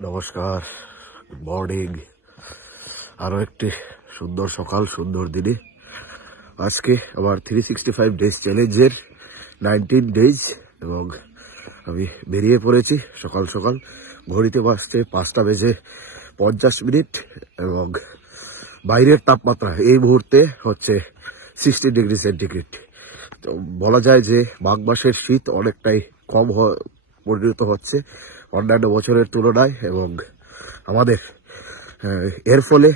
নমস্কার, good morning. আরো একটি সুন্দর সকাল, সুন্দর দিনে আজকে আমার 365 ডেজ চ্যালেঞ্জের 19 ডেজ এবং আমি বেরিয়ে পড়েছি সকাল সকাল। ঘড়িতে বাজছে 5:50 এবং বাইরের তাপমাত্রা এই মুহূর্তে হচ্ছে 60 ডিগ্রি সেন্টিগ্রেড। তো বলা যায় যে মাঘ মাসের শীত অনেকটাই কম পরিণত হচ্ছে অন্যান্য বছরের তুলনায় এবং আমাদের এর ফলে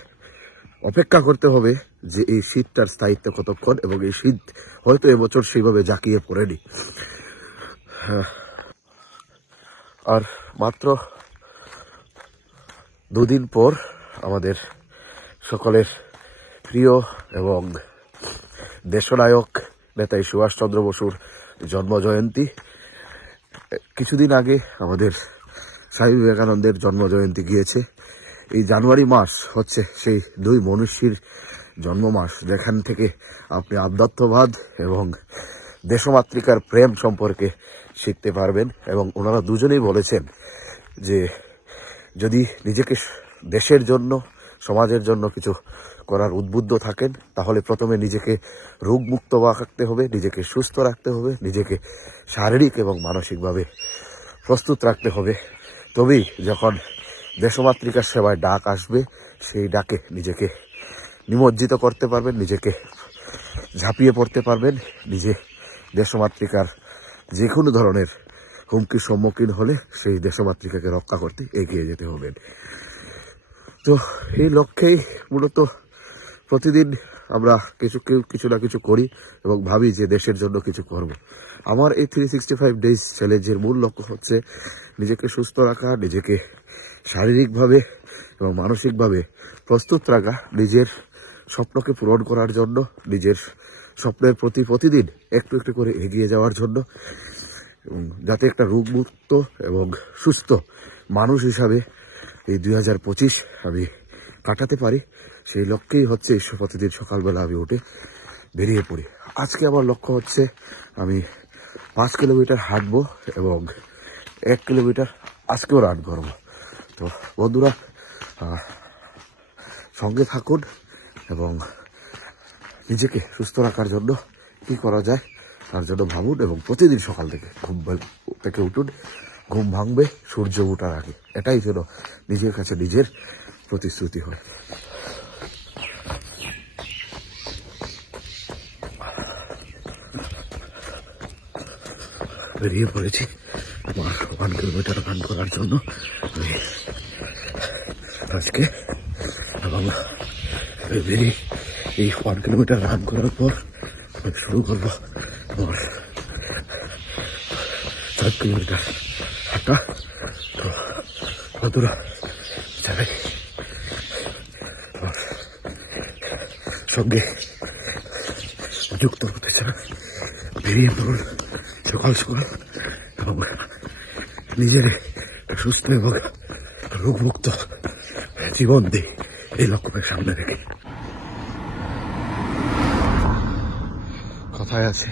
অপেক্ষা করতে হবে যে এই শীতটার স্থায়িত্ব কতক্ষণ এবং এই শীত হয়তো এবছর সেইভাবে জাঁকিয়ে পড়েনি। আর মাত্র দুদিন পর আমাদের সকলের প্রিয় এবং দেশনায়ক নেতাজি সুভাষচন্দ্র বসুর জন্ম জয়ন্তী। কিছুদিন আগে আমাদের স্বামী বিবেকানন্দের জন্ম জয়ন্তী গিয়েছে। এই জানুয়ারি মাস হচ্ছে সেই দুই মনীষীর জন্ম মাস, যেখান থেকে আপনি আধ্যাত্মবাদ এবং দেশমাতৃকার প্রেম সম্পর্কে শিখতে পারবেন। এবং ওনারা দুজনেই বলেছেন যে যদি নিজেকে দেশের জন্য, সমাজের জন্য কিছু করার উদ্বুদ্ধ থাকেন, তাহলে প্রথমে নিজেকে রোগমুক্ত রাখতে হবে, নিজেকে সুস্থ রাখতে হবে, নিজেকে শারীরিক এবং মানসিকভাবে প্রস্তুত রাখতে হবে। তবেই যখন দেশমাতৃকার সেবায় ডাক আসবে, সেই ডাকে নিজেকে নিমজ্জিত করতে পারবেন, নিজেকে ঝাঁপিয়ে পড়তে পারবেন। নিজে দেশমাতৃকার যে কোনো ধরনের হুমকির সম্মুখীন হলে সেই দেশমাতৃকাকে রক্ষা করতে এগিয়ে যেতে হবে। তো এই লক্ষ্যেই মূলত প্রতিদিন আমরা কিছু না কিছু করি এবং ভাবি যে দেশের জন্য কিছু করব। আমার এই 365 ডেজ চ্যালেঞ্জের মূল লক্ষ্য হচ্ছে নিজেকে সুস্থ রাখা, নিজেকে শারীরিকভাবে এবং মানসিকভাবে প্রস্তুত রাখা, নিজের স্বপ্নকে পূরণ করার জন্য, নিজের স্বপ্নের প্রতি প্রতিদিন একটু একটু করে এগিয়ে যাওয়ার জন্য, যাতে একটা রোগমুক্ত এবং সুস্থ মানুষ হিসাবে এই 2025 আমি কাটাতে পারি। সেই লক্ষ্যেই হচ্ছে প্রতিদিন সকালবেলা আমি উঠে বেরিয়ে পড়ি। আজকে আমার লক্ষ্য হচ্ছে আমি 5 কিলোমিটার হাঁটবো এবং 1 কিলোমিটার আজকেও রান করবো। তো বন্ধুরা, সঙ্গে থাকুন এবং নিজেকে সুস্থ রাখার জন্য কি করা যায় তার জন্য ভাবুন এবং প্রতিদিন সকাল থেকে ঘুম থেকে উঠুন। ঘুম ভাঙবে সূর্য ওঠার আগে, এটাই যেন নিজের কাছে নিজের প্রতিশ্রুতি হয়। বেরিয়ে পড়েছি আমার 1 কিলোমিটার রান করার জন্য আজকে। এবং বেরিয়ে এই 1 কিলোমিটার রান করার পর শুরু করবো আমার 4 কিলোমিটার হাঁটা। তো বন্ধুরা, যারাই সঙ্গে যুক্ত হতে চান বেরিয়ে পড়ুন সকাল সকাল এবং নিজের সুস্থ এবং রোগমুক্ত জীবন দিই এই লক্ষ্যের সামনে রেখে। কথায় আছে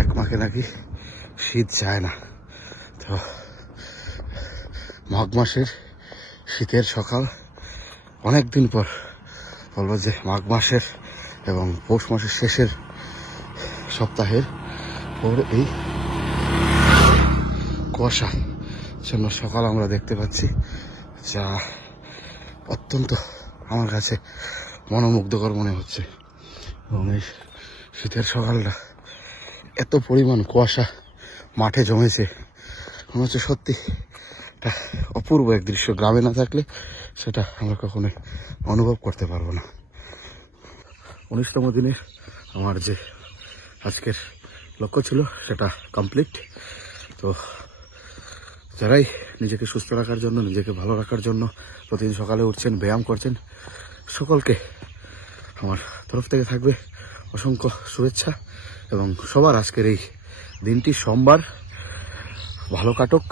এক মাকে নাকি শীত যায় না। তো মাঘ মাসের শীতের সকাল অনেকদিন পর বলবো যে মাঘ মাসের এবং পৌষ মাসের শেষের সপ্তাহের পর এই কুয়াশা জন্য সকাল আমরা দেখতে পাচ্ছি, যা অত্যন্ত আমার কাছে মনোমুগ্ধকর মনে হচ্ছে। এবং এই শীতের সকালটা এত পরিমাণ কুয়াশা মাঠে জমেছে, মনে হচ্ছে সত্যি একটা অপূর্ব এক দৃশ্য। গ্রামে না থাকলে সেটা আমরা কখনোই অনুভব করতে পারবো না। 19তম দিনের আমার যে আজকের লক্ষ্য ছিল সেটা কমপ্লিট। তো যারাই নিজেকে সুস্থ রাখার জন্য, নিজেকে ভালো রাখার জন্য প্রতিদিন সকালে উঠছেন, ব্যায়াম করছেন, সকলকে আমার তরফ থেকে থাকবে অসংখ্য শুভেচ্ছা। এবং সবার আজকের এই দিনটি সোমবার ভালো কাটুক।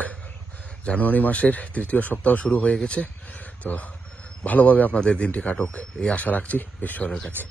জানুয়ারি মাসের 3য় সপ্তাহ শুরু হয়ে গেছে, তো ভালোভাবে আপনাদের দিনটি কাটুক এই আশা রাখছি ঈশ্বরের কাছে।